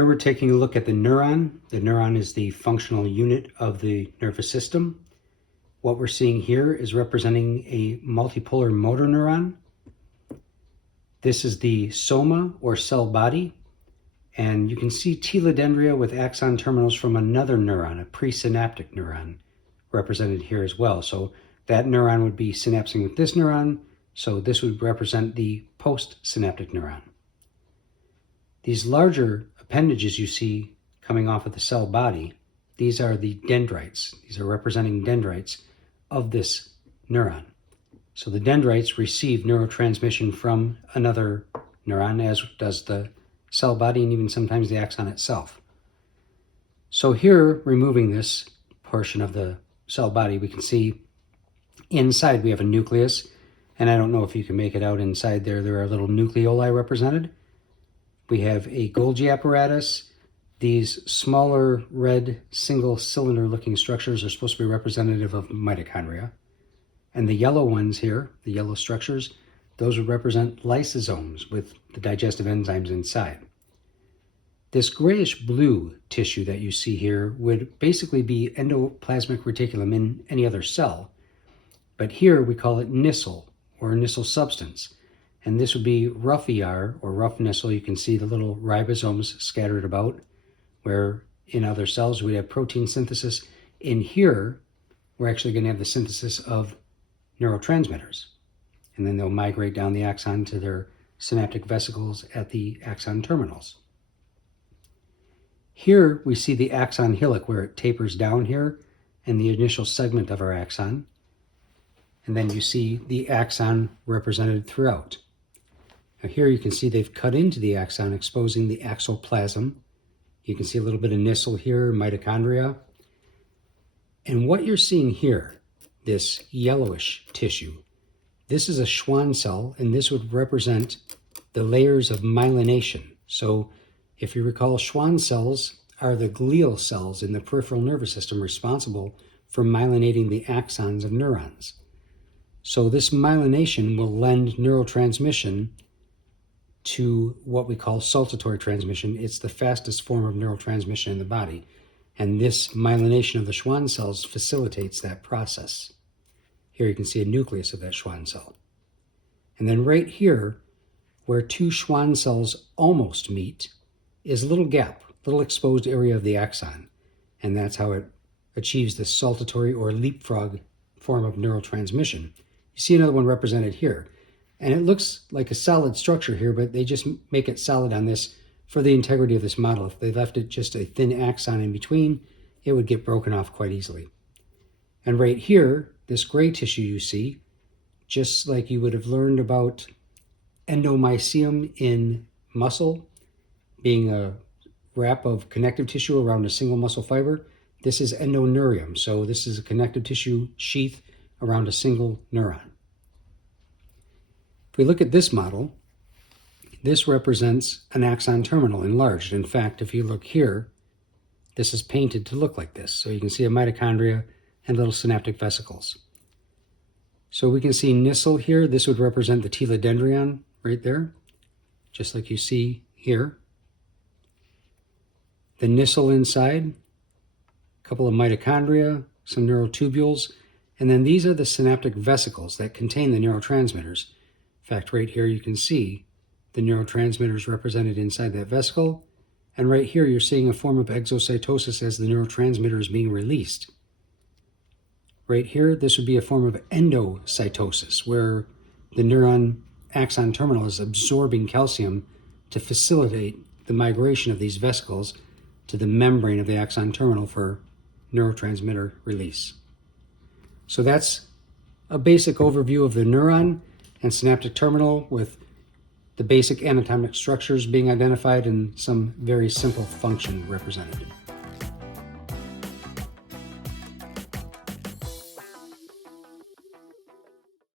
Here we're taking a look at the neuron. The neuron is the functional unit of the nervous system. What we're seeing here is representing a multipolar motor neuron. This is the soma or cell body, and you can see telodendria with axon terminals from another neuron, a presynaptic neuron, represented here as well. So that neuron would be synapsing with this neuron, so this would represent the postsynaptic neuron. These larger appendages you see coming off of the cell body, these are the dendrites. These are representing dendrites of this neuron. So the dendrites receive neurotransmission from another neuron, as does the cell body and even sometimes the axon itself. So here, removing this portion of the cell body, we can see inside we have a nucleus, and I don't know if you can make it out inside there. There are little nucleoli represented. We have a Golgi apparatus. These smaller red single cylinder looking structures are supposed to be representative of mitochondria. And the yellow ones here, the yellow structures, those would represent lysosomes with the digestive enzymes inside. This grayish blue tissue that you see here would basically be endoplasmic reticulum in any other cell. But here we call it Nissl, or Nissl substance. And this would be rough ER, or rough Nissl. You can see the little ribosomes scattered about, where in other cells we have protein synthesis. In here, we're actually going to have the synthesis of neurotransmitters. And then they'll migrate down the axon to their synaptic vesicles at the axon terminals. Here we see the axon hillock where it tapers down here and the initial segment of our axon. And then you see the axon represented throughout. Now here you can see they've cut into the axon, exposing the axoplasm. You can see a little bit of Nissl here, mitochondria. And what you're seeing here, this yellowish tissue, this is a Schwann cell, and this would represent the layers of myelination. So if you recall, Schwann cells are the glial cells in the peripheral nervous system responsible for myelinating the axons of neurons. So this myelination will lend neurotransmission to what we call saltatory transmission. It's the fastest form of neurotransmission in the body. And this myelination of the Schwann cells facilitates that process. Here you can see a nucleus of that Schwann cell. And then right here, where two Schwann cells almost meet, is a little gap, little exposed area of the axon. And that's how it achieves the saltatory or leapfrog form of neurotransmission. You see another one represented here. And it looks like a solid structure here, but they just make it solid on this for the integrity of this model. If they left it just a thin axon in between, it would get broken off quite easily. And right here, this gray tissue you see, just like you would have learned about endomysium in muscle, being a wrap of connective tissue around a single muscle fiber, this is endoneurium. So this is a connective tissue sheath around a single neuron. If we look at this model, this represents an axon terminal enlarged. In fact, if you look here, this is painted to look like this. So you can see a mitochondria and little synaptic vesicles. So we can see Nissl here. This would represent the telodendrion right there, just like you see here. The Nissl inside, a couple of mitochondria, some neurotubules, and then these are the synaptic vesicles that contain the neurotransmitters. In fact, right here you can see the neurotransmitters represented inside that vesicle, and right here you're seeing a form of exocytosis as the neurotransmitter is being released. Right here, this would be a form of endocytosis, where the neuron axon terminal is absorbing calcium to facilitate the migration of these vesicles to the membrane of the axon terminal for neurotransmitter release. So that's a basic overview of the neuron and synaptic terminal, with the basic anatomic structures being identified and some very simple function represented.